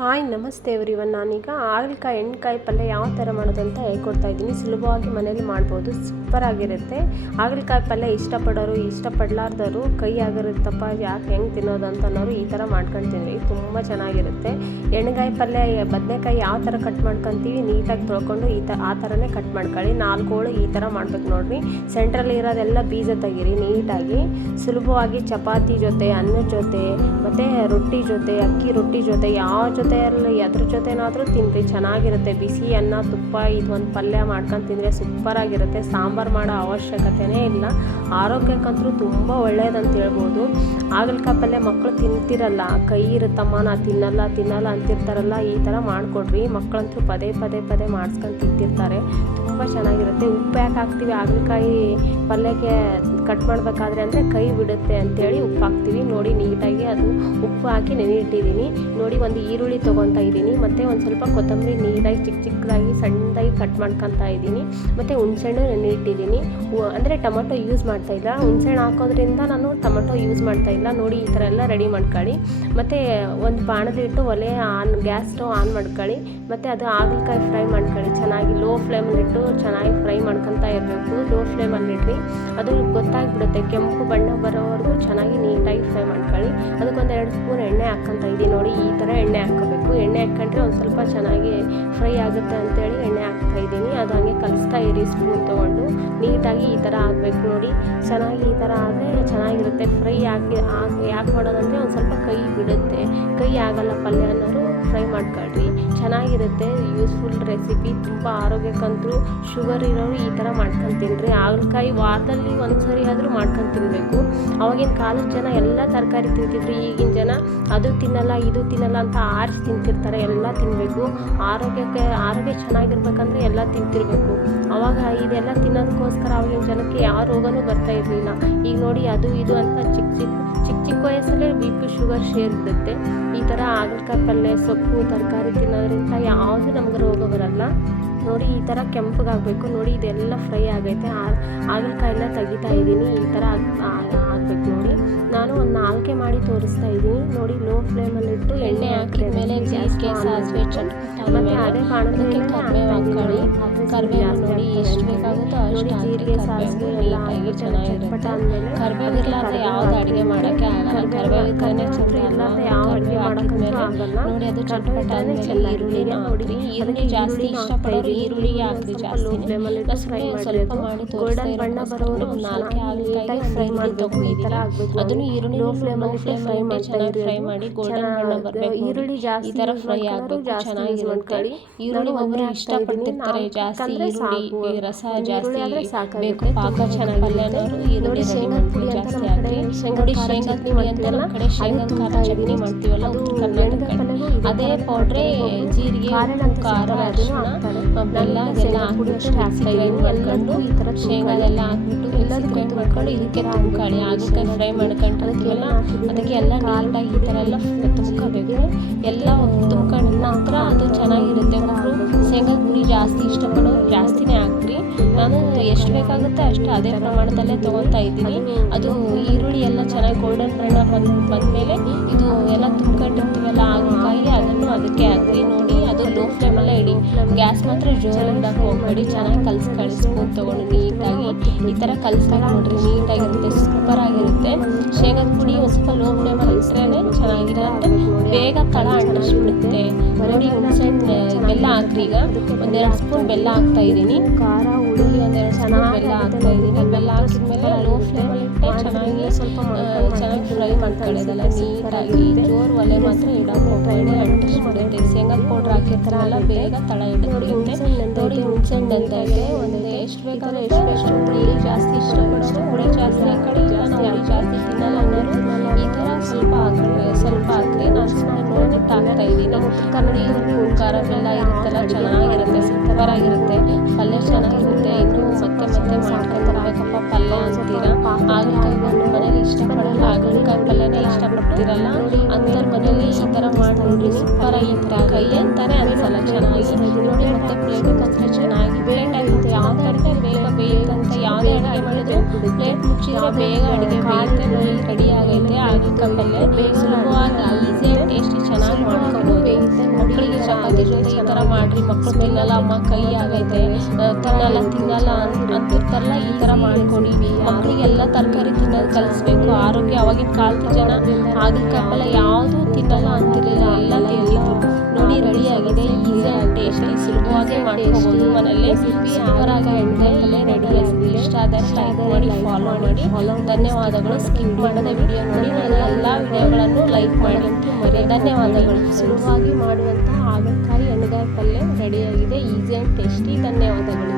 Hi ನಮಸ್ತೆ everyone. ನಾನೀಗ ಹಾಗಲಕಾಯಿ ಎಣ್ಣೆಕಾಯಿ ಪಲ್ಯ ಯಾವ ಥರ ಮಾಡೋದು ಅಂತ ಹೇಳ್ಕೊಡ್ತಾ ಇದ್ದೀನಿ. ಸುಲಭವಾಗಿ ಮನೇಲಿ ಮಾಡ್ಬೋದು, ಸೂಪರ್ ಆಗಿರುತ್ತೆ. ಹಾಗಲಕಾಯಿ ಪಲ್ಯ ಇಷ್ಟಪಡಲಾರ್ದವರು ಕೈ ಆಗಿರುತ್ತಪ್ಪ ಯಾಕೆ ಹೆಂಗೆ ತಿನ್ನೋದು ಅಂತನೋರು ಈ ಥರ ಮಾಡ್ಕೊಂಡು ತಿನ್ನಿ, ತುಂಬ ಚೆನ್ನಾಗಿರುತ್ತೆ. ಎಣ್ಣೆಕಾಯಿ ಪಲ್ಯ ಬದನೆಕಾಯಿ ಯಾವ ಥರ ಕಟ್ ಮಾಡ್ಕೊತೀವಿ ನೀಟಾಗಿ ತೊಳ್ಕೊಂಡು ಆ ಥರನೇ ಕಟ್ ಮಾಡ್ಕೊಳ್ಳಿ. 4 ಹೋಳು ಈ ಥರ ಮಾಡ್ಬೇಕು ನೋಡಿರಿ. ಸೆಂಟ್ರಲ್ಲಿ ಇರೋದೆಲ್ಲ ಬೀಜ ತೆಗೀರಿ ನೀಟಾಗಿ. ಸುಲಭವಾಗಿ ಚಪಾತಿ ಜೊತೆ, ಅನ್ನದ ಜೊತೆ, ಮತ್ತು ರೊಟ್ಟಿ ಜೊತೆ, ಅಕ್ಕಿ ರೊಟ್ಟಿ ಜೊತೆ, ಯಾವ ಜೊತೆಯಲ್ಲಿ ಅದ್ರ ಜೊತೆನಾದರೂ ತಿನ್ನಿರಿ, ಚೆನ್ನಾಗಿರುತ್ತೆ. ಬಿಸಿ ಅನ್ನ, ತುಪ್ಪ, ಇದು ಒಂದು ಪಲ್ಯ ಮಾಡ್ಕೊಂಡು ತಿಂದರೆ ಸೂಪರಾಗಿರುತ್ತೆ. ಸಾಂಬಾರು ಮಾಡೋ ಅವಶ್ಯಕತೆಯೇ ಇಲ್ಲ. ಆರೋಗ್ಯಕ್ಕಂತೂ ತುಂಬ ಒಳ್ಳೆಯದಂತ ಹೇಳ್ಬೋದು. ಹಾಗಲಕಾಯಿ ಪಲ್ಯ ಮಕ್ಕಳು ತಿಂತಿರಲ್ಲ, ಕೈ ಇರುತ್ತಮ್ಮ ನಾ ತಿನ್ನಲ್ಲ ಅಂತಿರ್ತಾರಲ್ಲ, ಈ ಥರ ಮಾಡಿಕೊಡ್ರಿ. ಮಕ್ಕಳಂತೂ ಪದೇ ಮಾಡಿಸ್ಕೊಂಡು ತಿಂತಿರ್ತಾರೆ, ತುಂಬ ಚೆನ್ನಾಗಿರುತ್ತೆ. ಉಪ್ಪು ಯಾಕೆ ಹಾಕ್ತೀವಿ ಹಾಗಲಕಾಯಿ ಪಲ್ಯಕ್ಕೆ ಕಟ್ ಮಾಡಬೇಕಾದ್ರೆ ಅಂದರೆ ಕೈ ಬಿಡುತ್ತೆ ಅಂಥೇಳಿ ಉಪ್ಪು ಹಾಕ್ತೀವಿ. ನೋಡಿ ನೀಟಾಗಿ ಅದು ಉಪ್ಪು ಹಾಕಿ ನೆನೆ ಇಟ್ಟಿದ್ದೀನಿ. ನೋಡಿ ಒಂದು ಈರುಳ್ಳಿ ತೊಗೊತಾ ಇದ್ದೀನಿ, ಮತ್ತು ಒಂದು ಸ್ವಲ್ಪ ಕೊತ್ತಂಬರಿ ನೀಟಾಗಿ ಚಿಕ್ಕದಾಗಿ ಸಣ್ಣದಾಗಿ ಕಟ್ ಮಾಡ್ಕೊತಾ ಇದ್ದೀನಿ. ಮತ್ತು ಹುಣಸೆಹಣ್ಣು ನೆನೆ ಇಟ್ಟಿದ್ದೀನಿ. ಅಂದರೆ ಟೊಮೊಟೊ ಯೂಸ್ ಮಾಡ್ತಾಯಿಲ್ಲ, ಹುಣಸೆಹಣ್ಣು ಹಾಕೋದ್ರಿಂದ ನಾನು ಟೊಮೊಟೊ ಯೂಸ್ ಮಾಡ್ತಾಯಿಲ್ಲ. ನೋಡಿ ಈ ಥರ ಎಲ್ಲ ರೆಡಿ ಮಾಡ್ಕೊಳ್ಳಿ. ಮತ್ತು ಒಂದು ಬಾಣಲಿಟ್ಟು ಗ್ಯಾಸ್ ಸ್ಟವ್ ಆನ್ ಮಾಡ್ಕೊಳ್ಳಿ. ಮತ್ತು ಅದು ಹಾಗಲಕಾಯಿ ಫ್ರೈ ಮಾಡ್ಕೊಳ್ಳಿ. ಚೆನ್ನಾಗಿ ಲೋ ಫ್ಲೇಮಲ್ಲಿಟ್ಟು ಚೆನ್ನಾಗಿ ಫ್ರೈ ಮಾಡ್ಕೊತಾ ಇರಬೇಕು. ಲೋ ಫ್ಲೇಮಲ್ಲಿಟ್ರಿ, ಅದು ಗೊತ್ತಾಗ್ಬಿಡುತ್ತೆ. ಕೆಂಪು ಬಣ್ಣ ಬರೋವರೆಗೂ ಚೆನ್ನಾಗಿ ನೀಟಾಗಿ ಫ್ರೈ ಮಾಡ್ಕೊಳ್ಳಿ. ಅದಕ್ಕೊಂದು 2 ಸ್ಪೂನ್ ಎಣ್ಣೆ ಹಾಕ್ಕೊತಾ ಇದ್ದೀನಿ. ನೋಡಿ ಈ ಥರ ಎಣ್ಣೆ ಹಾಕ್ಕೋಬೇಕು. ಎಣ್ಣೆ ಹಾಕ್ಕೊಂಡ್ರೆ ಒಂದು ಸ್ವಲ್ಪ ಚೆನ್ನಾಗಿ ಫ್ರೈ ಆಗುತ್ತೆ ಅಂತೇಳಿ ಎಣ್ಣೆ ಹಾಕ್ತಾ ಇದ್ದೀನಿ. ಅದು ಹಾಗೆ ಕಲಿಸ್ತಾ ಇರಿ ಸ್ಪೂನ್ ತೊಗೊಂಡು. ನೀಟಾಗಿ ಈ ಥರ ಆಗಬೇಕು. ನೋಡಿ ಚೆನ್ನಾಗಿ ಈ ಥರ ಆದರೆ ಚೆನ್ನಾಗಿರುತ್ತೆ. ಫ್ರೈ ಯಾಕೆ ಮಾಡೋದಂದರೆ ಒಂದು ಸ್ವಲ್ಪ ಕೈ ಬಿಡುತ್ತೆ, ಕೈ ಆಗಲ್ಲ ಪಲ್ಯ ಅನ್ನೋರು ಫ್ರೈ ಮಾಡ್ಕೊಳ್ರಿ, ಚೆನ್ನಾಗಿರುತ್ತೆ. ಯೂಸ್ಫುಲ್ ರೆಸಿಪಿ, ತುಂಬ ಆರೋಗ್ಯಕ್ಕಂತೂ ಶುಗರ್ ಇರೋರು ಈ ಥರ ಮಾಡ್ಕೊಂಡು ತಿನ್ನಿರಿ. ಹಾಗಲಕಾಯಿ ವಾರದಲ್ಲಿ ಒಂದು ಸರಿ ಆದರೂ ಮಾಡ್ಕೊಂಡು ತಿನ್ನಬೇಕು. ಅವಾಗಿನ ಕಾಲದ ಜನ ಎಲ್ಲ ತರಕಾರಿ ತಿಂತಿದ್ರು. ಈಗಿನ ಜನ ಅದು ತಿನ್ನಲ್ಲ ಇದು ತಿನ್ನಲ್ಲ ಅಂತ ಆರಿಸಿ ತಿಂತಿರ್ತಾರೆ. ಎಲ್ಲ ತಿನ್ನಬೇಕು. ಆರೋಗ್ಯ ಚೆನ್ನಾಗಿರ್ಬೇಕಂದ್ರೆ ಎಲ್ಲ ತಿಂತಿರಬೇಕು. ಅವಾಗ ಇದೆಲ್ಲ ತಿನ್ನೋದಕ್ಕೋಸ್ಕರ ಅವಾಗಿನ ಜನಕ್ಕೆ ಯಾವ ರೋಗನೂ ಬರ್ತಾ ಇರಲಿಲ್ಲ. ಈಗ ನೋಡಿ ಅದು ಇದು ಅಂತ ಚಿಕ್ಕ ವಯಸ್ಸಲ್ಲೇ BP ಶುಗರ್ ಸೇರಿರುತ್ತೆ. ಈ ಥರ ಹಾಗಲಕಾಯಿ ಪಲ್ಯ, ಸೊಪ್ಪು, ತರಕಾರಿ ತಿನ್ನೋದ್ರಿಂದ ಯಾವುದು ನಮ್ಗೆ ರೋಗ ಬರಲ್ಲ. ನೋಡಿ ಈ ಥರ ಕೆಂಪಗಾಗಬೇಕು. ನೋಡಿ ಇದೆಲ್ಲ ಫ್ರೈ ಆಗೈತೆ. ಹಾಗಲಕಾಯಿ ಎಲ್ಲ ತೆಗಿತಾ ಇದ್ದೀನಿ. ಈ ಥರ ಆಗಬೇಕು. ನೋಡಿ ನಾನು ಒಂದು 4 ಮಾಡಿ ತೋರಿಸ್ತಾ ಇದ್ದೀನಿ. ನೋಡಿ ಲೋ ಫ್ಲೇಮಲ್ಲಿಟ್ಟು ಎಣ್ಣೆ ಹಾಕಿದ ಮೇಲೆ ಜೀರಿಗೆ, ಸಾಸಿವೆ, ಮತ್ತು ಅದೇ ಕಾಣೋದಕ್ಕೆ ಕರಿಬೇವು ನೋಡಿ ಎಷ್ಟು ಬೇಕಾಗುತ್ತೋ ಅಷ್ಟು ಜೀರಿಗೆ, ಸಾಸಿವೆ ಎಲ್ಲ ಹಾಕಿ ಚೆನ್ನಾಗಿರುತ್ತೆ. ಕರಿಬೇವು ಇರಲಾರ್ದೆ ಯಾವ್ದು ಅಡುಗೆ ಮಾಡೋಕ್ಕೆ ಆಗಲ್ಲ. ಕರಿಬೇವು ಇದ್ರೇ ಚಂದ ಇರಲಾರ್ದೆ ಯಾವ ಅಡುಗೆ ಮಾಡೋಕ್ಕೂ ಆಗಲ್ಲ. ನೋಡಿ ಅದು ಚಟ್ಪಟ ಆದಮೇಲೆ ಈರುಳ್ಳಿನ ಹಾಕ್ರಿ. ಈರುಳ್ಳಿ ಜಾಸ್ತಿ ಇಷ್ಟಪಡೋರು ಈರುಳ್ಳಿಗೆ ಹಾಕ್ರಿ ಜಾಸ್ತಿ. ಸ್ವಲ್ಪ ಮಾಡಿ ಗೋಲ್ಡನ್ ಬಣ್ಣ ಬರೋರು 4 ಹಾಗಲಕಾಯಿ ಫ್ರೈ ಮಾಡಿ ತೊಗೊಂಡಿದ್ದೀನಿ. ಅದನ್ನು ಈರುಳ್ಳಿ ಲೋ ಫ್ಲೇಮಲ್ಲಿ ಚೆನ್ನಾಗಿ ಫ್ರೈ ಮಾಡಿ ಗೋಲ್ಡನ್ ಬಣ್ಣ ಬರಬೇಕು. ಈರುಳ್ಳಿ ಜಾಸ್ತಿ ಈ ಥರ ಫ್ರೈ ಆಗಬೇಕು, ಚೆನ್ನಾಗಿರುತ್ತೆ. ಈರುಳ್ಳಿ ಒಬ್ಬರು ಇಷ್ಟಪಡ್ತಿರ್ತಾರೆ ಜಾಸ್ತಿ, ಈರುಳ್ಳಿ ರಸ ಜಾಸ್ತಿ ಬೇಕು, ಪಾಕ ಚೆನ್ನಾಗಿ ಪಲ್ಯನವರು ಈರುಳ್ಳಿ ಶೇಂಗಾ ಪುಡಿ ಜಾಸ್ತಿ ಹಾಕಿ. ನೋಡಿ ಶೇಂಗಾ ಪುಡಿ ಅಂತ ನಮ್ಮ ಕಡೆ ಶೇಂಗಾ ಖಾರ ಚಟ್ನಿ ಮಾಡ್ತೀವಲ್ಲ ಉತ್ತರ ಕರ್ನಾಟಕ, ಅದೇ ಪೌಡ್ರೆ ಜೀರಿಗೆ, ಖಾರ, ಅರಿಶಿನ, ಬೆಲ್ಲ ಇದೆಲ್ಲ ಹಾಕ್ಬಿಟ್ಟು ಹಾಕ್ಕೊಂಡು ಶೇಂಗಾದೆಲ್ಲ ಹಾಕ್ಬಿಟ್ಟು ಫ್ರೈ ಮಾಡ್ಕೊಂಡು ಇದಕ್ಕೆ ತುಂಬ್ಕೊಳ್ಳಿ. ಹಾಗಲಕಾಯಿ ಫ್ರೈ ಮಾಡ್ಕೊಂಡಿರ್ತೀವಲ್ಲ ಅದಕ್ಕೆ ಎಲ್ಲ ನೀಟಾಗಿ ಈ ಥರ ಎಲ್ಲ ತುಂಬ್ಕೋಬೇಕು. ಎಲ್ಲ ತುಂಬ್ಕೊಂಡ ನಂತರ ಅದು ಚೆನ್ನಾಗಿರುತ್ತೆ. ಒಬ್ಬರು ಶೇಂಗಾ ಪುಡಿ ಜಾಸ್ತಿ ಇಷ್ಟಪಡೋರು ಜಾಸ್ತಿನೇ ಹಾಕ್ರಿ. ನಾನು ಎಷ್ಟು ಬೇಕಾಗುತ್ತೆ ಅಷ್ಟು ಅದೇ ಪ್ರಮಾಣದಲ್ಲೇ ತೊಗೊತಾ ಇದ್ದೀನಿ. ಅದು ಈರುಳ್ಳಿ ಎಲ್ಲ ಚೆನ್ನಾಗಿ ಗೋಲ್ಡನ್ ಬಣ್ಣ ಬಂದಮೇಲೆ ಇದು ಎಲ್ಲ ತುಂಬ್ಕೊಂಡಿರ್ತೀವಲ್ಲ ಹಾಗಲಕಾಯಿ ಅದನ್ನು ಅದಕ್ಕೆ ಹಾಕ್ರಿ. ನೋಡಿ ಅದು ಲೋ ಫ್ಲೇಮಲ್ಲೇ ಇಡಿ, ಗ್ಯಾಸ್ ಮಾತ್ರ ಜೋರಾಗಿ ಹೋಗ್ಬೇಡಿ. ಚೆನ್ನಾಗಿ ಕಲಿಸ್ಕೊಳ್ಳಿ. ಸ್ಪೂನ್ ತೊಗೊಂಡು ನೀಟಾಗಿ ಈ ಥರ ಕಲಿಸ್ಕೊಂಡು ನೋಡ್ರಿ, ನೀಟಾಗಿರುತ್ತೆ, ಸೂಪರಾಗಿರುತ್ತೆ. ಶೇಂಗಾದ ಪುಡಿ ಒಂದು ಸ್ವಲ್ಪ ಲೋ ಫ್ಲೇಮಲ್ಲಿ ಇಟ್ಟರೆ ಚೆನ್ನಾಗಿರುತ್ತೆ, ಬೇಗ ತಳ ಅಂಟಿಸ್ಬಿಡುತ್ತೆ. ನೋಡಿ ಹುಣಸೆಹಣ್ಣು ಬೆಲ್ಲ ಹಾಕ್ರಿ. ಈಗ 1-2 ಸ್ಪೂನ್ ಬೆಲ್ಲ ಹಾಕ್ತಾ ಇದ್ದೀನಿ. ಖಾರ, ಹುಳಿ 1-2 ಸ್ಪೂನ್ ಬೆಲ್ಲ ಹಾಕ್ತಾ ಇದ್ದೀನಿ. ಬೆಲ್ಲ ಹಾಕಿದ್ಮೇಲೆ ಲೋ ಫ್ಲೇಮಲ್ಲಿ ಇಟ್ಟೆ ಚೆನ್ನಾಗಿ ಫ್ರೈ ಮಾಡ್ಕೊಳ್ಳೋದಲ್ಲ ನೀಟಾಗಿ. ಜೋರು ಒಲೆ ಮಾತ್ರ ಇಡೋಕೆ ಹೋಗ್ಬೇಡಿ, ಅಂಟಿಸ್ಬಿಡುತ್ತೆ. ಶೇಂಗಾ ಪೌಡ್ರ್ ಹಾಕಿರ್ತಾರಲ್ಲ ಬೇಗ ತಳ ಹಿಡಿದಿರುತ್ತೆ. ನೋಡಿ ಹುಣಸೆಹಣ್ಣು ಅಂತಾಗೆ ಒಂದು ಎಷ್ಟು ಬೇಕಾದ್ರೆ ಎಷ್ಟು ಹುಳಿ ಜಾಸ್ತಿ ಇಷ್ಟಪಡೋದು ಹುಳಿ ಜಾಸ್ತಿ ಹಾಕೊಳ್ಳಿ. ಇಲ್ಲ ನಾವು ಹುಳಿ ಜಾಸ್ತಿ ತಿನ್ನಲ್ಲ ಅನ್ನೋರು ಈ ಥರ ಸ್ವಲ್ಪ ಹಾಕ್ರಿ. ನಾನು ಸುಮ್ಮನೆ ನೋಡ್ಬಿಟ್ಟು ಹಾಕ್ತಾ ಇದ್ದೀನಿ. ಕನ್ನಡಿ ಖಾರ ಬೆಲ್ಲ ಇರುತ್ತಲ್ಲ ಚೆನ್ನಾಗಿರುತ್ತೆ, ಸೂಪರಾಗಿರುತ್ತೆ. ಪಲ್ಯ ಚೆನ್ನಾಗಿರುತ್ತೆ. ಇನ್ನೂ ಮತ್ತೆ ಮಾಡ್ಕೊಂಡ್ಬರ್ಬೇಕಪ್ಪ ಪಲ್ಯ ಅಂತೀರಾ. ಹಾಗಲಕಾಯಿ ಬಂದು ಮನೇಲಿ ಇಷ್ಟಪಡಲ್ಲ, ಹಾಗಲಕಾಯಿ ಪಲ್ಯನೇ ಇಷ್ಟಪಡ್ತಿರಲ್ಲ ಅಂಥವ್ರ ಮನೇಲಿ ಈ ಥರ ಮಾಡಿ ಸೂಪರಾಗಿ ಕೈ ಅಂತಾನೆ ಅನಿಸಲ್ಲ ಚೆನ್ನಾಗಿ. ನೋಡಿ ಮತ್ತೆ ಪ್ಲೇಟ್ ಮಾತ್ರ ಚೆನ್ನಾಗಿ ಪ್ಲೇಟ್ ಆಗುತ್ತೆ. ಯಾವುದೇ ಅಡುಗೆ ಬೇಗ ಬೇಯುತ್ತಂತ ಯಾವುದೇ ಅಡುಗೆ ಮಾಡಿದ್ರು ಪ್ಲೇಟ್ ಮುಚ್ಚಿದ್ರೆ ಬೇಗ ಅಡುಗೆ ಬೇಯುತ್ತೆ. ನೋಡಿ ರೆಡಿ ಆಗೈತೆ ಹಾಗಲಕಾಯಿ ಪಲ್ಯ. ಸುಲಭವಾಗಿ ಈಸಿಯಾಗಿ ಟೇಸ್ಟಿ ಚೆನ್ನಾಗಿ ಮಾಡ್ಕೊಬೋದು. ಅದ್ರ ಜೊತೆ ಈ ಥರ ಮಾಡಿರಿ, ಮಕ್ಕಳು ತಿನ್ನಲ್ಲ ಅಮ್ಮ ಕೈ ಆಗೈತೆ ತಿನ್ನಲ್ಲ ಅಂತಿರ್ತಾರಲ್ಲ, ಈ ಥರ ಮಾಡಿಕೊಡಿ. ಮಕ್ಕಳಿಗೆ ಎಲ್ಲ ತರಕಾರಿ ತಿನ್ನೋದು ಕಲಿಸ್ಬೇಕು. ಆರೋಗ್ಯ ಅವಾಗಿನ ಕಾಲದ ಜನ ಹಾಗಲಕಾಯಿ ಪಲ್ಯ ಯಾವುದೂ ತಿನ್ನಲ್ಲ ಅಂತಿರಲಿಲ್ಲ, ಎಲ್ಲ ತಿಂತಿದ್ರು. ನೋಡಿ ರೆಡಿ ಆಗಿದೆ, ಈಸಿ ಆ್ಯಂಡ್ ಟೇಸ್ಟಿ, ಸುಲಭವಾಗಿ ಮಾಡ್ಕೋಬೋದು ಮನೆಯಲ್ಲೇ. ಸೂಪರ್ ಆಗಿ ಎಣ್ಣೆ ಪಲ್ಯ ರೆಡಿ ಆಗಿದೆ. ಇಷ್ಟ ಆದರೆ ಲೈಕ್ ಮಾಡಿ, ಫಾಲೋ ಮಾಡಿ. ಧನ್ಯವಾದಗಳು. ಸ್ಕಿಪ್ ಮಾಡದೆ ವಿಡಿಯೋ ನೋಡಿ. ನನ್ನ ಎಲ್ಲ ವಿಡಿಯೋಗಳನ್ನು ಲೈಕ್ ಮಾಡಿ. ಧನ್ಯವಾದಗಳು. ಸುಲಭವಾಗಿ ಮಾಡುವಂಥ ಹಾಗಲಕಾಯಿ ಎಣ್ಣೆಗಾಯಿ ಪಲ್ಯ ರೆಡಿಯಾಗಿದೆ, ಈಸಿ ಆ್ಯಂಡ್ ಟೇಸ್ಟಿ. ಧನ್ಯವಾದಗಳು.